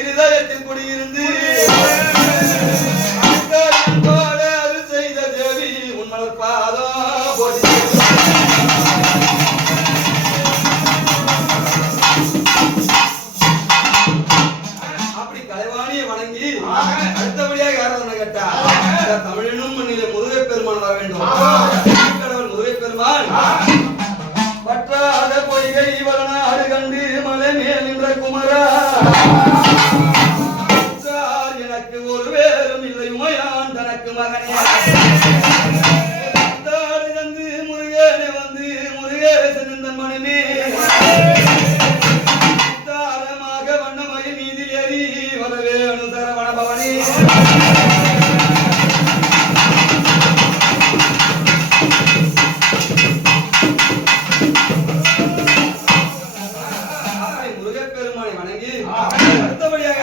இருதயத்தில் குடியிருந்து செய்த தமிழினும் மண்ணிலே முருகப் பெருமான் வர வேண்டும். கடவுள் முருகப் பெருமான் பற்றாத பொய்கை வளநாடு கண்டு மலை மேல் நின்ற குமரா எனக்கு ஒரு வேறும் இல்லை உமையான் தனக்கு மகனே தந்து முருகேனை வந்து முருகேசன் இந்த மணிமே தாரமாக வண்ணமயில் மீதில் ஏறி வரவேணு சரவண பவனி முருகப்பெருமானை வணங்கி அடுத்தபடியாக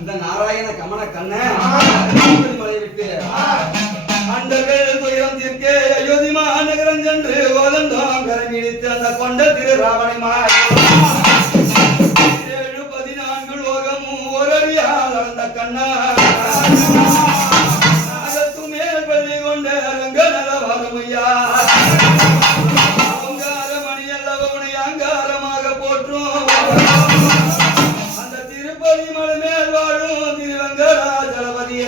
இந்த நாராயண கமன கண்ணன் மலை விட்டு அண்டர்கள் துயரம் தீர்க்க அயோத்தி மாநகரம் சென்று ஓதந்தோம் கரம் இடித்து அந்த கொண்ட திரு ராவணை மாறி 7-14 லோகமும் ஒரடியால் அளந்த கண்ணா அதற்கு மேல் பள்ளி கொண்ட ரங்கநல வாரமையா அங்கார மணி அல்லவனை அங்காரமாக போற்றும் அந்த திருப்பதி மலை மேல் வாழும் திருவங்கராஜலபதிய